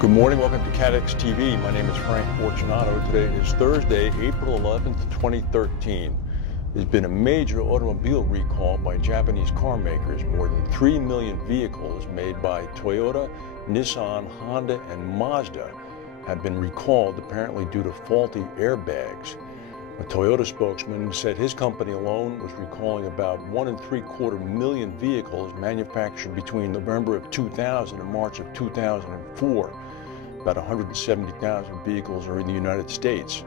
Good morning, welcome to CATEX TV. My name is Frank Fortunato. Today is Thursday, April 11th, 2013. There's been a major automobile recall by Japanese car makers. More than 3 million vehicles made by Toyota, Nissan, Honda, and Mazda have been recalled, apparently due to faulty airbags. A Toyota spokesman said his company alone was recalling about 1.75 million vehicles manufactured between November of 2000 and March of 2004. About 170,000 vehicles are in the United States.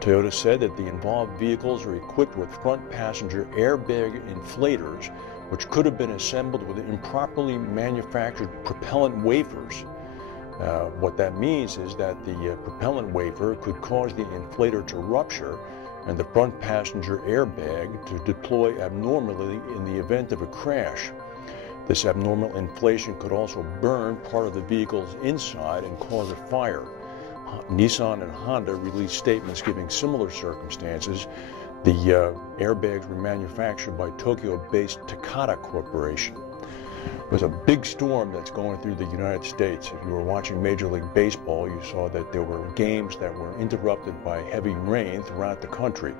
Toyota said that the involved vehicles are equipped with front passenger airbag inflators, which could have been assembled with improperly manufactured propellant wafers. What that means is that the propellant wafer could cause the inflator to rupture and the front passenger airbag to deploy abnormally in the event of a crash. This abnormal inflation could also burn part of the vehicle's inside and cause a fire. Nissan and Honda released statements giving similar circumstances. The airbags were manufactured by Tokyo-based Takata Corporation. There's a big storm that's going through the United States. If you were watching Major League Baseball, you saw that there were games that were interrupted by heavy rain throughout the country.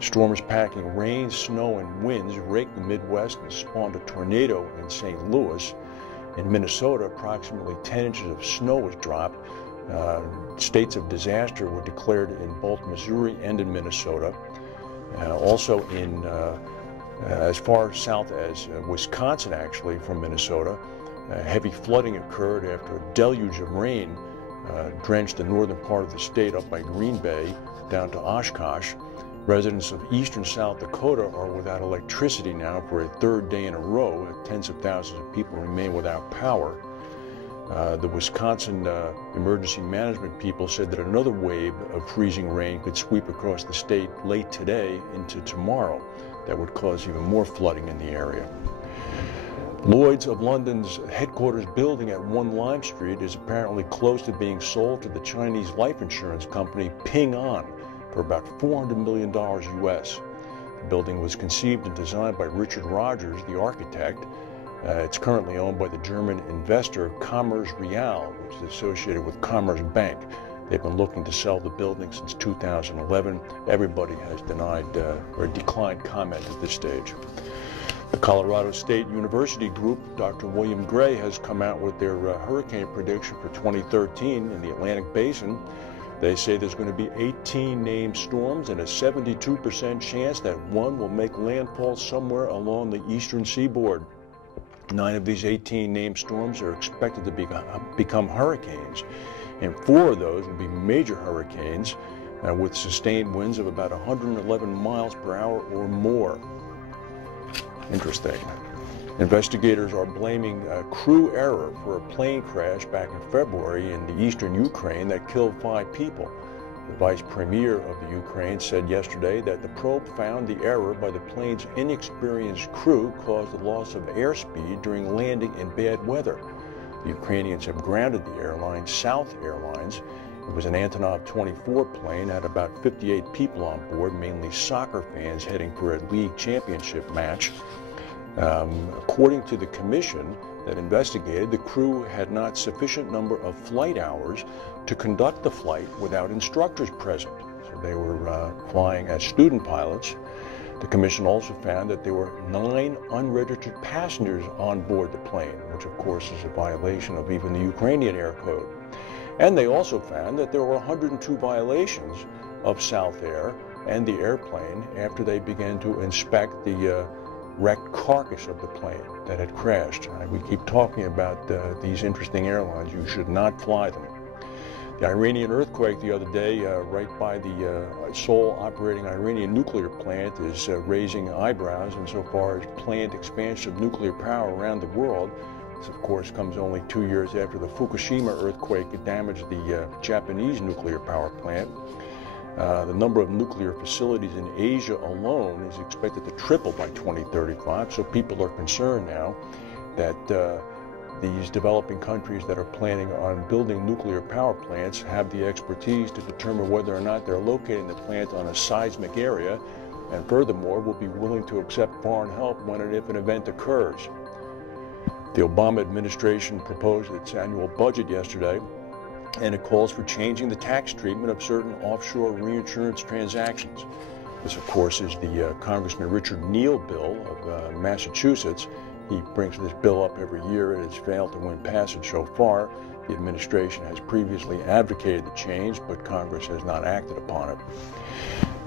Storms packing rain, snow, and winds raked the Midwest and spawned a tornado in St. Louis. In Minnesota, approximately 10 inches of snow was dropped. States of disaster were declared in both Missouri and in Minnesota. Also in as far south as Wisconsin, actually, from Minnesota, heavy flooding occurred after a deluge of rain drenched the northern part of the state up by Green Bay down to Oshkosh. Residents of eastern South Dakota are without electricity now for a third day in a row. Tens of thousands of people remain without power. The Wisconsin emergency management people said that another wave of freezing rain could sweep across the state late today into tomorrow. That would cause even more flooding in the area. Lloyd's of London's headquarters building at 1 Lime Street is apparently close to being sold to the Chinese life insurance company Ping An for about $400 million US. The building was conceived and designed by Richard Rogers, the architect. It's currently owned by the German investor Commerce Real, which is associated with Commerce Bank. They've been looking to sell the building since 2011. Everybody has denied or declined comment at this stage. The Colorado State University group, Dr. William Gray, has come out with their hurricane prediction for 2013 in the Atlantic Basin. They say there's going to be 18 named storms and a 72% chance that one will make landfall somewhere along the eastern seaboard. 9 of these 18 named storms are expected to become hurricanes, and 4 of those will be major hurricanes with sustained winds of about 111 miles per hour or more. Interesting. Investigators are blaming a crew error for a plane crash back in February in the eastern Ukraine that killed 5 people. The vice premier of the Ukraine said yesterday that the probe found the error by the plane's inexperienced crew caused the loss of airspeed during landing in bad weather. The Ukrainians have grounded the airline, South Airlines. It was an Antonov 24 plane, had about 58 people on board, mainly soccer fans heading for a league championship match. According to the commission that investigated, the crew had not sufficient number of flight hours to conduct the flight without instructors present. So they were flying as student pilots. The commission also found that there were 9 unregistered passengers on board the plane, which of course is a violation of even the Ukrainian air code. And they also found that there were 102 violations of South Air and the airplane after they began to inspect the wrecked carcass of the plane that had crashed. We keep talking about these interesting airlines. You should not fly them. The Iranian earthquake the other day, right by the sole operating Iranian nuclear plant, is raising eyebrows insofar as planned expansion of nuclear power around the world. This, of course, comes only 2 years after the Fukushima earthquake damaged the Japanese nuclear power plant. The number of nuclear facilities in Asia alone is expected to triple by 2035, so people are concerned now that these developing countries that are planning on building nuclear power plants have the expertise to determine whether or not they're locating the plant on a seismic area, and furthermore will be willing to accept foreign help when and if an event occurs. The Obama administration proposed its annual budget yesterday. and it calls for changing the tax treatment of certain offshore reinsurance transactions. This, of course, is the Congressman Richard Neal bill of Massachusetts. He brings this bill up every year. It has failed to win passage so far. The administration has previously advocated the change, but Congress has not acted upon it.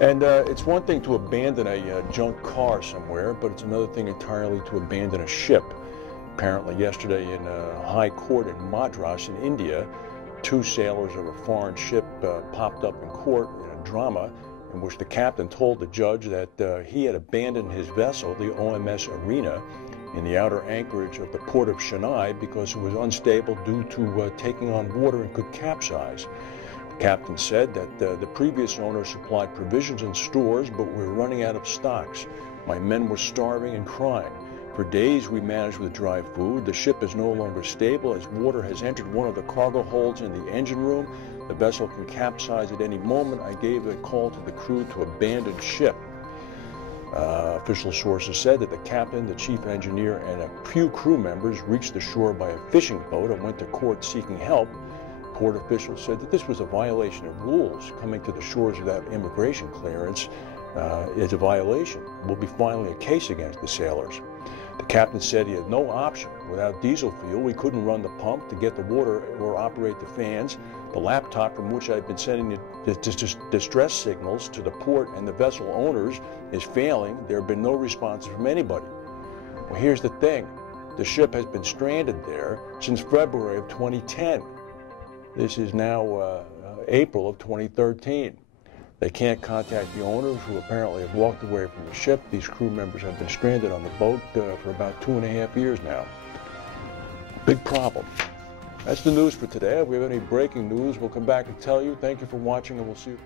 And it's one thing to abandon a junk car somewhere, but it's another thing entirely to abandon a ship. Apparently yesterday in a high court in Madras in India, 2 sailors of a foreign ship popped up in court in a drama in which the captain told the judge that he had abandoned his vessel, the OMS Arena, in the outer anchorage of the port of Chennai because it was unstable due to taking on water and could capsize. The captain said that the previous owner supplied provisions and stores, but we were running out of stocks. My men were starving and crying. For days we managed with dry food. The ship is no longer stable as water has entered one of the cargo holds in the engine room. The vessel can capsize at any moment. I gave a call to the crew to abandon ship. Official sources said that the captain, the chief engineer, and a few crew members reached the shore by a fishing boat and went to court seeking help. Port officials said that this was a violation of rules. Coming to the shores without immigration clearance is a violation. We'll be filing a case against the sailors. The captain said he had no option. Without diesel fuel, we couldn't run the pump to get the water or operate the fans. The laptop from which I've been sending the distress signals to the port and the vessel owners is failing. There have been no responses from anybody. Well, here's the thing. The ship has been stranded there since February of 2010. This is now April of 2013. They can't contact the owners, who apparently have walked away from the ship. These crew members have been stranded on the boat for about 2.5 years now. Big problem. That's the news for today. If we have any breaking news, we'll come back and tell you. Thank you for watching, and we'll see you.